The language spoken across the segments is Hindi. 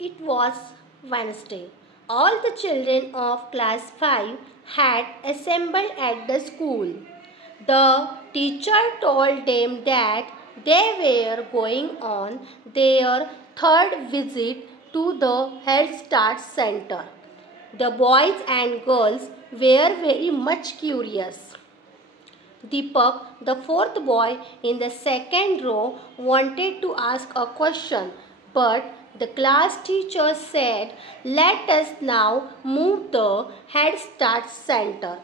It was Wednesday. All the children of class 5 had assembled at the school. The teacher told them that they were going on their third visit to the Head Start Center. The boys and girls were very much curious. Deepak, the fourth boy in the second row, wanted to ask a question, but the class teacher said, "Let us now move the Head Start Center.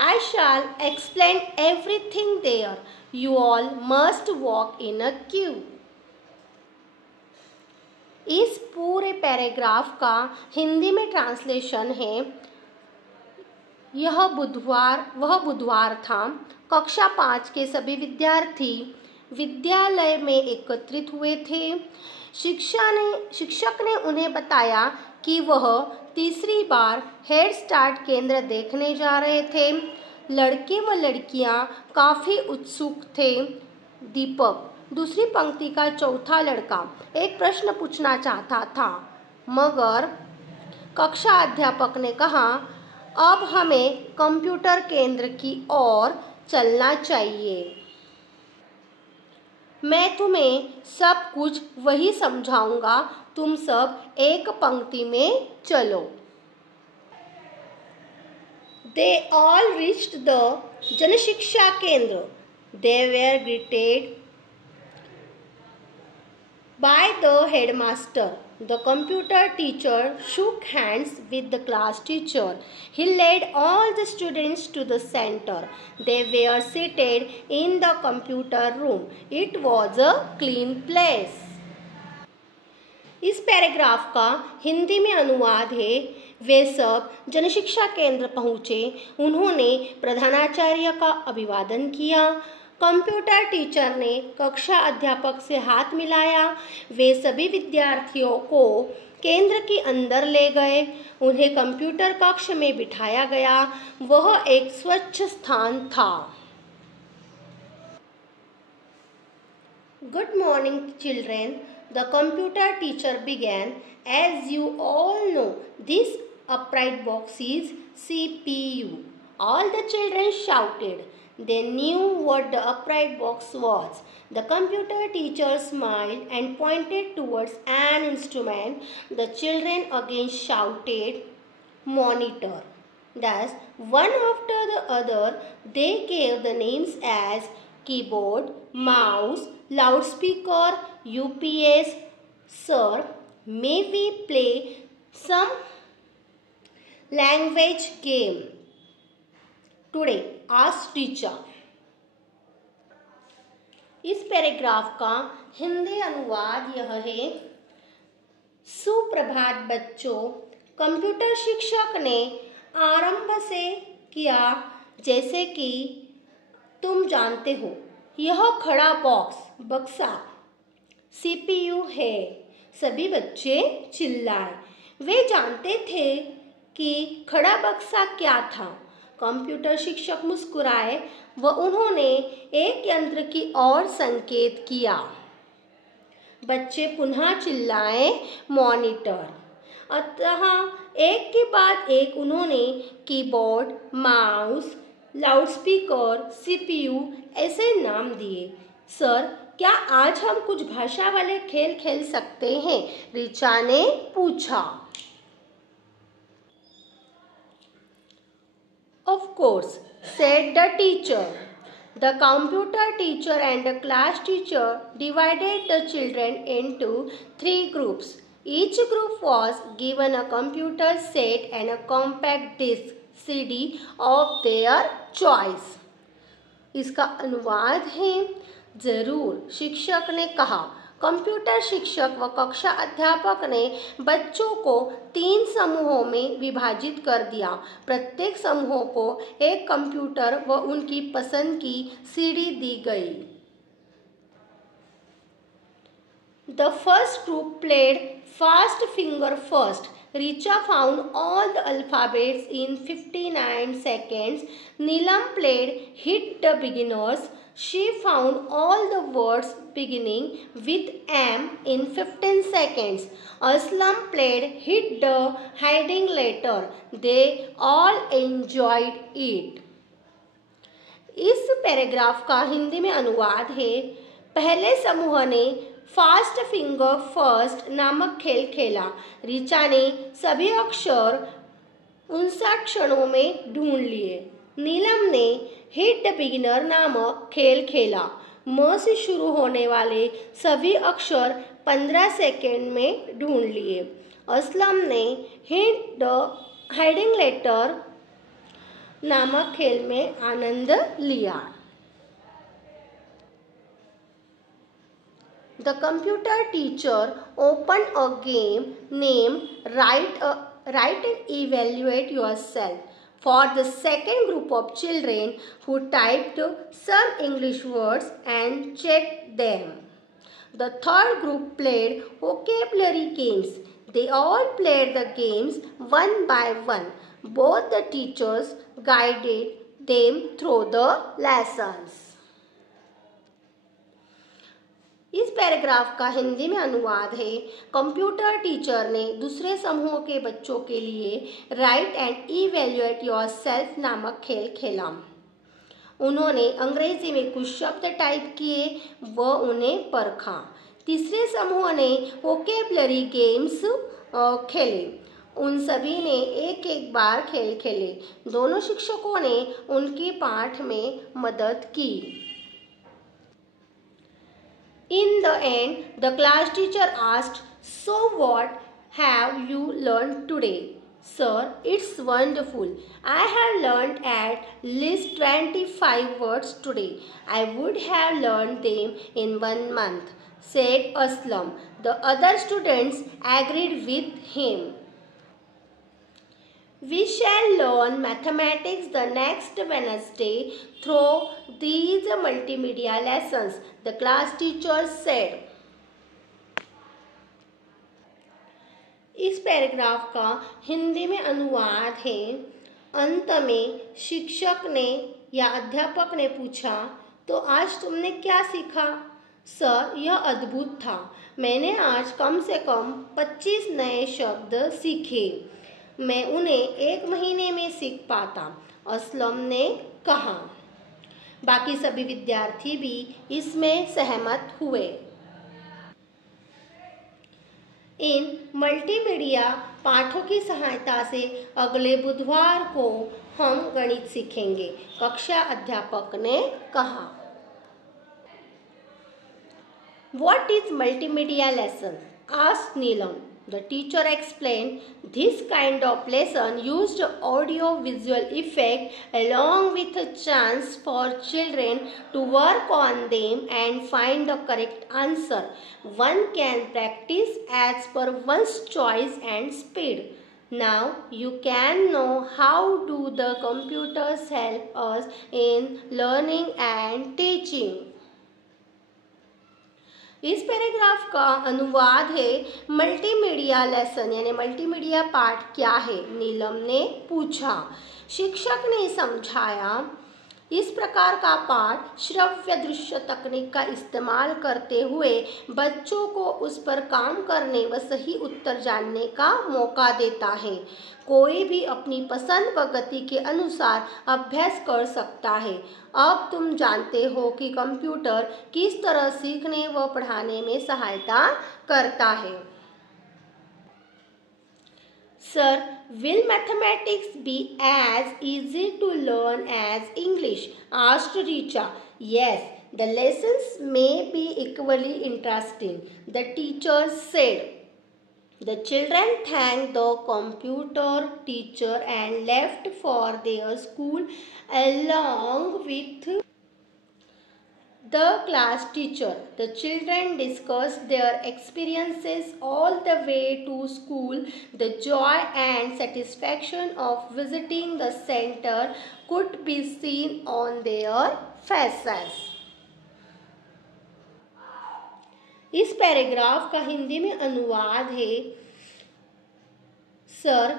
I shall explain everything there. You all must walk in a queue." इस पूरे पैराग्राफ का हिंदी में ट्रांसलेशन है, वह बुधवार था। कक्षा 5 के सभी विद्यार्थी विद्यालय में एकत्रित हुए थे। शिक्षक ने उन्हें बताया कि वह तीसरी बार हेड स्टार्ट केंद्र देखने जा रहे थे। लड़के व लड़कियां काफ़ी उत्सुक थे। दीपक, दूसरी पंक्ति का चौथा लड़का, एक प्रश्न पूछना चाहता था, मगर कक्षा अध्यापक ने कहा, अब हमें कंप्यूटर केंद्र की ओर चलना चाहिए। मैं तुम्हें सब कुछ वही समझाऊंगा, तुम सब एक पंक्ति में चलो। They all reached the जनशिक्षा केंद्र. They were greeted by the headmaster. The computer teacher shook hands with the class teacher. He led all the students to the center. They were seated in the computer room. It was a clean place. इस पैराग्राफ का हिंदी में अनुवाद है, वे सब जनशिक्षा केंद्र पहुँचे। उन्होंने प्रधानाचार्य का अभिवादन किया। कंप्यूटर टीचर ने कक्षा अध्यापक से हाथ मिलाया। वे सभी विद्यार्थियों को केंद्र के अंदर ले गए। उन्हें कंप्यूटर कक्ष में बिठाया गया। वह एक स्वच्छ स्थान था। Good morning, children. The computer teacher began. As you all know, this upright box is CPU. All the children shouted. They knew what the upright box was. The computer teacher smiled and pointed towards an instrument. The children again shouted, "Monitor." Thus, one after the other, they gave the names as keyboard, mouse, loudspeaker, UPS. Sir, may we play some language game today? Asked teacher. इस पैराग्राफ का हिंदी अनुवाद यह है, सुप्रभात बच्चों। कंप्यूटर शिक्षक ने आरंभ से किया, जैसे कि तुम जानते हो, यह खड़ा बक्सा CPU है। सभी बच्चे चिल्लाए। वे जानते थे कि खड़ा बक्सा क्या था। कंप्यूटर शिक्षक मुस्कुराए व उन्होंने एक यंत्र की ओर संकेत किया। बच्चे पुनः चिल्लाए, "मॉनिटर।" अतः एक के बाद एक उन्होंने कीबोर्ड, माउस, लाउडस्पीकर, CPU ऐसे नाम दिए। सर, क्या आज हम कुछ भाषा वाले खेल खेल सकते हैं? ऋचा ने पूछा। Of course, said the teacher. The computer teacher and the class teacher divided the children into 3 groups. Each group was given a computer set and a compact disc CD of their choice. इसका अनुवाद है, जरूर, शिक्षक ने कहा। कंप्यूटर शिक्षक व कक्षा अध्यापक ने बच्चों को 3 समूहों में विभाजित कर दिया। प्रत्येक समूह को एक कंप्यूटर व उनकी पसंद की सीडी दी गई। The first group played Fast Finger First. Richa found all the alphabets in 59 seconds. Neelam played Hit the Beginners. She found all the words beginning with M in 15 seconds. Aslam played Hit the Hiding Letter. They all enjoyed it. इस पैराग्राफ का हिंदी में अनुवाद है। पहले समूह ने फास्ट फिंगर फर्स्ट नामक खेल खेला। ऋचा ने सभी अक्षर 59 क्षणों में ढूंढ लिए। नीलम ने हिट द बिगिनर नामक खेल खेला। म से शुरू होने वाले सभी अक्षर 15 सेकेंड में ढूंढ लिए। असलम ने हिट द हाइडिंग लेटर नामक खेल में आनंद लिया। The computer teacher opened a game named Write and Evaluate Yourself for the second group of children who typed some English words and checked them. The third group played vocabulary games. They all played the games one by one. Both the teachers guided them through the lessons. इस पैराग्राफ का हिंदी में अनुवाद है। कंप्यूटर टीचर ने दूसरे समूह के बच्चों के लिए राइट एंड इवैल्यूएट योरसेल्फ नामक खेल खेला। उन्होंने अंग्रेजी में कुछ शब्द टाइप किए व उन्हें परखा। तीसरे समूह ने वोकेबलरी गेम्स खेले। उन सभी ने एक एक बार खेल खेले। दोनों शिक्षकों ने उनके पाठ में मदद की। In the end, the class teacher asked, "So what have you learned today?" "Sir, it's wonderful. I have learned at least 25 words today. I would have learned them in 1 month," said Aslam. The other students agreed with him. We shall learn mathematics the next Wednesday through these multimedia lessons, the class teacher said. इस पैराग्राफ का हिंदी में अनुवाद है। अंत में शिक्षक ने या अध्यापक ने पूछा, तो आज तुमने क्या सीखा? सर, यह अद्भुत था। मैंने आज कम से कम 25 नए शब्द सीखे। मैं उन्हें 1 महीने में सीख पाता, असलम ने कहा। बाकी सभी विद्यार्थी भी इसमें सहमत हुए। इन मल्टीमीडिया पाठों की सहायता से अगले बुधवार को हम गणित सीखेंगे, कक्षा अध्यापक ने कहा। What is multimedia lesson? asked Neelam. The teacher explained, this kind of lesson used audio-visual effect along with a chance for children to work on them and find the correct answer. One can practice as per one's choice and speed. Now you can know how do the computers help us in learning and teaching. इस पैराग्राफ का अनुवाद है मल्टीमीडिया लेसन यानी मल्टीमीडिया पाठ क्या है, नीलम ने पूछा। शिक्षक ने समझाया, इस प्रकार का पाठ श्रव्य दृश्य तकनीक का इस्तेमाल करते हुए बच्चों को उस पर काम करने व सही उत्तर जानने का मौका देता है। कोई भी अपनी पसंद व गति के अनुसार अभ्यास कर सकता है। अब तुम जानते हो कि कंप्यूटर किस तरह सीखने व पढ़ाने में सहायता करता है। Sir, will mathematics be as easy to learn as English? asked Richa. Yes, the lessons may be equally interesting, the teacher said. The children thanked the computer teacher and left for their school along with the class teacher. The children discussed their experiences all the way to school. The joy and satisfaction of visiting the center could be seen on their faces. इस पैराग्राफ का हिंदी में अनुवाद है, सर,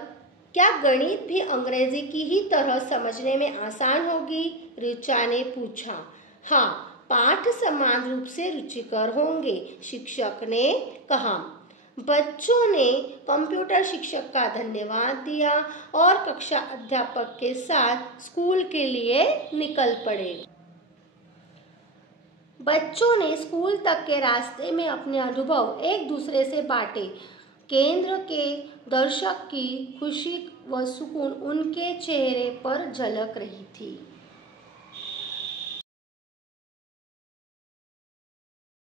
क्या गणित भी अंग्रेजी की ही तरह समझने में आसान होगी? ऋचा ने पूछा। हाँ, पाठ समान रूप से रुचिकर होंगे, शिक्षक ने कहा। बच्चों ने कंप्यूटर शिक्षक का धन्यवाद दिया और कक्षा अध्यापक के साथ स्कूल के लिए निकल पड़े। बच्चों ने स्कूल तक के रास्ते में अपने अनुभव एक दूसरे से बांटे। केंद्र के दर्शक की खुशी व सुकून उनके चेहरे पर झलक रही थी।